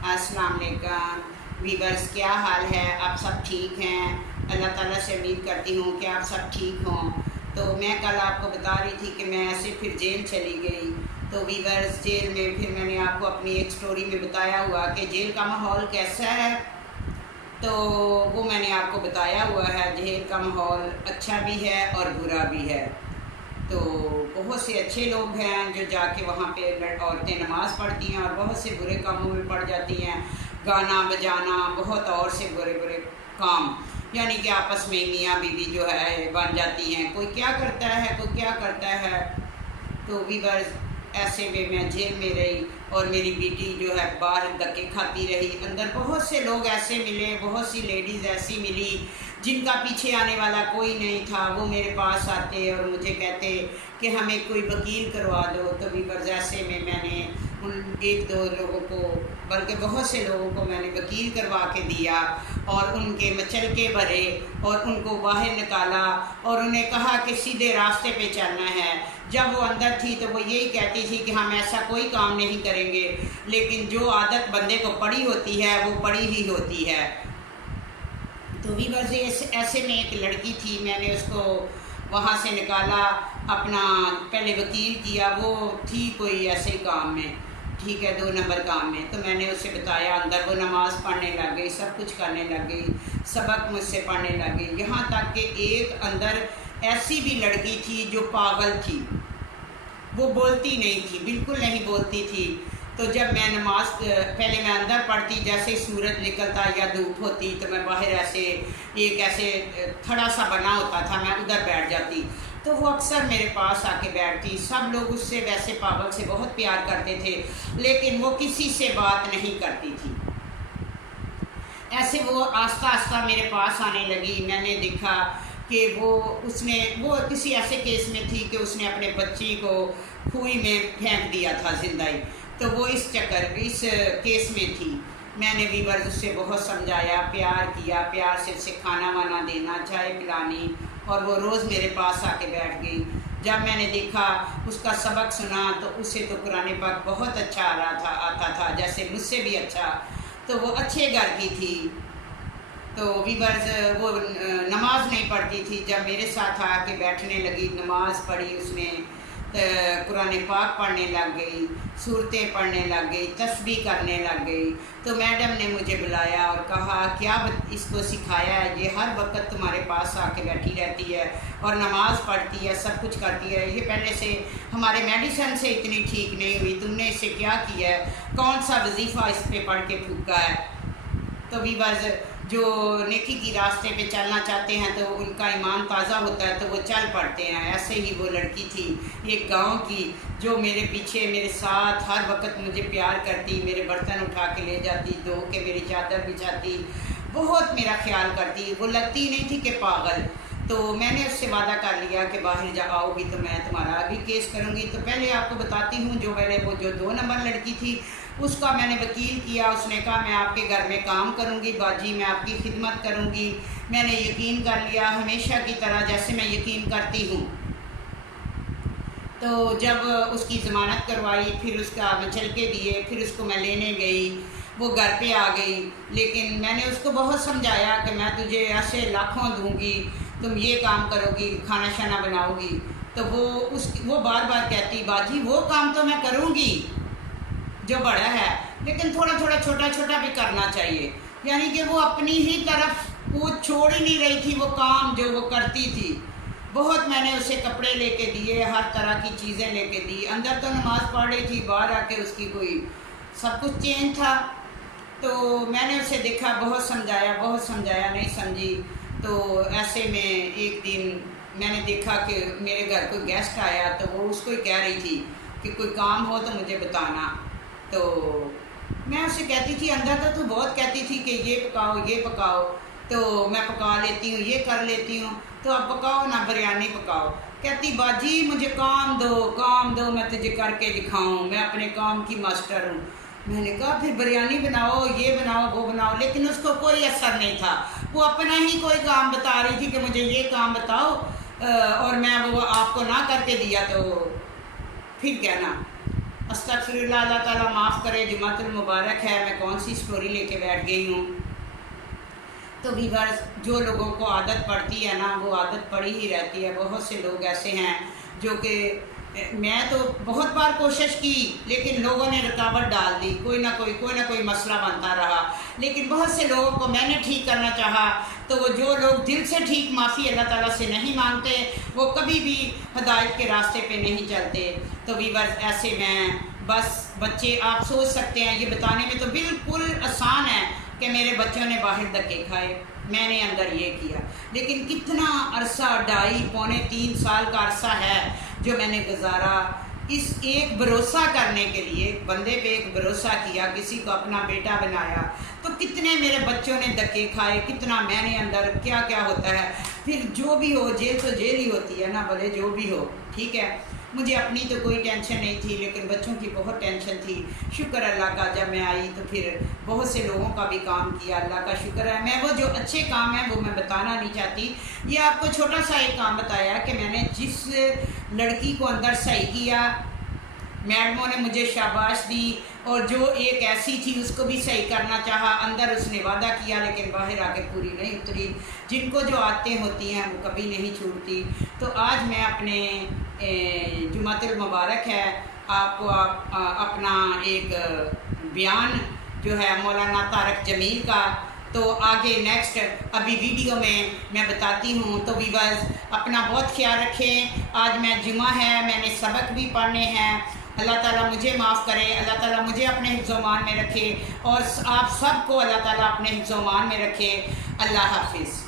अस्सलाम वालेकुम वीवर्स, क्या हाल है? आप सब ठीक हैं? अल्लाह ताला से उम्मीद करती हूँ कि आप सब ठीक हों। तो मैं कल आपको बता रही थी कि मैं ऐसे फिर जेल चली गई। तो वीवर्स, जेल में फिर मैंने आपको अपनी एक स्टोरी में बताया हुआ कि जेल का माहौल कैसा है। तो वो मैंने आपको बताया हुआ है। जेल का माहौल अच्छा भी है और बुरा भी है। तो बहुत से अच्छे लोग हैं जो जाके वहाँ पे औरतें नमाज़ पढ़ती हैं, और बहुत से बुरे कामों में पड़ जाती हैं, गाना बजाना, बहुत और से बुरे बुरे काम, यानी कि आपस में मियाँ बीवी जो है बन जाती हैं। कोई क्या करता है, कोई क्या करता है। तो वीवर्स, ऐसे में मैं जेल में रही और मेरी बेटी जो है बाहर धक्के खाती रही। अंदर बहुत से लोग ऐसे मिले, बहुत सी लेडीज़ ऐसी मिली जिनका पीछे आने वाला कोई नहीं था। वो मेरे पास आते और मुझे कहते कि हमें कोई वकील करवा दो। तो वीवर्स, ऐसे में मैंने उन एक दो लोगों को, बल्कि बहुत से लोगों को मैंने वकील करवा के दिया और उनके मचलके भरे और उनको बाहर निकाला और उन्हें कहा कि सीधे रास्ते पे चलना है। जब वो अंदर थी तो वो यही कहती थी कि हम ऐसा कोई काम नहीं करेंगे, लेकिन जो आदत बंदे को पड़ी होती है वो पड़ी ही होती है। तो वीवर्स, ऐसे में एक लड़की थी, मैंने उसको वहाँ से निकाला, अपना पहले वकील किया। वो थी कोई ऐसे ही काम में, ठीक है, 2 नंबर काम में। तो मैंने उसे बताया, अंदर वो नमाज़ पढ़ने लग गई, सब कुछ करने लग गई, सबक मुझसे पढ़ने लग गई। यहाँ तक कि एक अंदर ऐसी भी लड़की थी जो पागल थी, वो बोलती नहीं थी, बिल्कुल नहीं बोलती थी। तो जब मैं नमाज पहले मैं अंदर पढ़ती, जैसे सूरज निकलता या धूप होती तो मैं बाहर ऐसे एक ऐसे थड़ा सा बना होता था, मैं उधर बैठ जाती। तो वो अक्सर मेरे पास आके बैठती। सब लोग उससे वैसे पागल से बहुत प्यार करते थे, लेकिन वो किसी से बात नहीं करती थी। ऐसे वो आस्ता आस्ता मेरे पास आने लगी। मैंने देखा कि वो किसी ऐसे केस में थी कि उसने अपने बच्ची को कुएं में फेंक दिया था जिंदा ही। तो वो इस केस में थी। मैंने वीवर्स उससे बहुत समझाया, प्यार किया, प्यार से उसे खाना वाना देना, चाय पिलानी, और वो रोज़ मेरे पास आके बैठ गई। जब मैंने देखा, उसका सबक सुना, तो उसे तो कुरान पाक बहुत अच्छा आता था, जैसे मुझसे भी अच्छा। तो वो अच्छे घर की थी। तो वीवर्स, वो नमाज नहीं पढ़ती थी। जब मेरे साथ आके बैठने लगी, नमाज पढ़ी उसने, कुरान पाक पढ़ने लग गई, सूरतें पढ़ने लग गई, तस्बीह करने लग गई। तो मैडम ने मुझे बुलाया और कहा, क्या इसको सिखाया है? ये हर वक्त तुम्हारे पास आके बैठी रहती है और नमाज पढ़ती है, सब कुछ करती है। ये पहले से हमारे मेडिसिन से इतनी ठीक नहीं हुई, तुमने इसे क्या किया है? कौन सा वजीफ़ा इस पे पढ़ के फूका है? तो वीवर्स, जो नेकी की रास्ते पे चलना चाहते हैं तो उनका ईमान ताज़ा होता है तो वो चल पड़ते हैं। ऐसे ही वो लड़की थी एक गांव की, जो मेरे पीछे मेरे साथ हर वक्त मुझे प्यार करती, मेरे बर्तन उठा के ले जाती, धो के मेरी चादर बिछाती, बहुत मेरा ख्याल करती। वो लगती नहीं थी कि पागल। तो मैंने उससे वादा कर लिया कि बाहर जा आओगी तो मैं तुम्हारा भी केस करूँगी। तो पहले आपको बताती हूँ, वो जो 2 नंबर लड़की थी, उसका मैंने वकील किया। उसने कहा, मैं आपके घर में काम करूँगी बाजी, मैं आपकी खिदमत करूँगी। मैंने यकीन कर लिया, हमेशा की तरह जैसे मैं यकीन करती हूँ। तो जब उसकी ज़मानत करवाई, फिर उसका मचलके दिए, फिर उसको मैं लेने गई, वो घर पे आ गई। लेकिन मैंने उसको बहुत समझाया कि मैं तुझे ऐसे लाखों दूँगी, तुम ये काम करोगी, खाना शाना बनाओगी। तो वो बार बार कहती, बाजी वो काम तो मैं करूँगी जो बड़ा है, लेकिन थोड़ा थोड़ा छोटा छोटा भी करना चाहिए। यानी कि वो अपनी ही तरफ वो छोड़ ही नहीं रही थी वो काम जो वो करती थी। बहुत मैंने उसे कपड़े लेके दिए, हर तरह की चीज़ें लेके दी। अंदर तो नमाज़ पढ़ रही थी, बाहर आके उसकी कोई सब कुछ चेंज था। तो मैंने उसे देखा, बहुत समझाया, नहीं समझी। तो ऐसे में एक दिन मैंने देखा कि मेरे घर कोई गेस्ट आया, तो वो उसको ही कह रही थी कि कोई काम हो तो मुझे बताना। तो मैं उससे कहती थी, अंदर तो तू बहुत कहती थी कि ये पकाओ, तो मैं पका लेती हूँ, ये कर लेती हूँ, तो अब पकाओ ना, बिरयानी पकाओ। कहती, बाजी मुझे काम दो, मैं तुझे करके दिखाऊं, मैं अपने काम की मास्टर हूँ। मैंने कहा, फिर बिरयानी बनाओ, ये बनाओ, वो बनाओ। लेकिन उसको कोई असर नहीं था। वो अपना ही कोई काम बता रही थी कि मुझे ये काम बताओ, और मैं वो आपको ना करके दिया तो फिर कहना। अस्तगफिरुल्लाह, अल्लाह ताला माफ़ करे, जुमातुल मुबारक है, मैं कौन सी स्टोरी लेके बैठ गई हूँ। तो व्यूअर्स, जो लोगों को आदत पड़ती है ना, वो आदत पड़ी ही रहती है। बहुत से लोग ऐसे हैं जो कि मैं तो बहुत बार कोशिश की, लेकिन लोगों ने रुकावट डाल दी, कोई ना कोई मसला बनता रहा। लेकिन बहुत से लोगों को मैंने ठीक करना चाहा, तो वो जो लोग दिल से ठीक माफ़ी अल्लाह ताला से नहीं मांगते, वो कभी भी हिदायत के रास्ते पे नहीं चलते। तो व्यूअर्स, ऐसे में बस बच्चे, आप सोच सकते हैं, ये बताने में तो बिल्कुल आसान है कि मेरे बच्चों ने बाहर धक्के खाए, मैंने अंदर ये किया, लेकिन कितना अरसा, 2.5-3 साल का अरसा है जो मैंने गुजारा इस एक भरोसा करने के लिए, बंदे पे एक भरोसा किया, किसी को अपना बेटा बनाया, तो कितने मेरे बच्चों ने धक्के खाए, कितना मैंने अंदर क्या क्या होता है। फिर जो भी हो, जेल तो जेल ही होती है ना, भले जो भी हो, ठीक है। मुझे अपनी तो कोई टेंशन नहीं थी, लेकिन बच्चों की बहुत टेंशन थी। शुक्र अल्लाह का, जब मैं आई तो फिर बहुत से लोगों का भी काम किया, अल्लाह का शुक्र है। मैं वो जो अच्छे काम हैं वो मैं बताना नहीं चाहती। ये आपको छोटा सा एक काम बताया कि मैंने जिस लड़की को अंदर सही किया, मैडमों ने मुझे शाबाश दी, और जो एक ऐसी थी उसको भी सही करना चाहा, अंदर उसने वादा किया लेकिन बाहर आके पूरी नहीं उतरी। जिनको जो आदतें होती हैं वो कभी नहीं छूटती। तो आज मैं अपने जुमातुल मुबारक है, आपको अपना एक बयान जो है मौलाना तारक जमील का, तो आगे नेक्स्ट अभी वीडियो में मैं बताती हूँ। तो व्यूअर्स, अपना बहुत ख्याल रखें। आज मैं जुमा है, मैंने सबक भी पढ़ने हैं। अल्लाह ताला मुझे माफ़ करे, अल्लाह ताला मुझे अपने हिफ्ज़-ओ-मान में रखे, और आप सबको अल्लाह ताला अपने हिफ्ज़-ओ-मान में रखे। अल्लाह हाफिज़।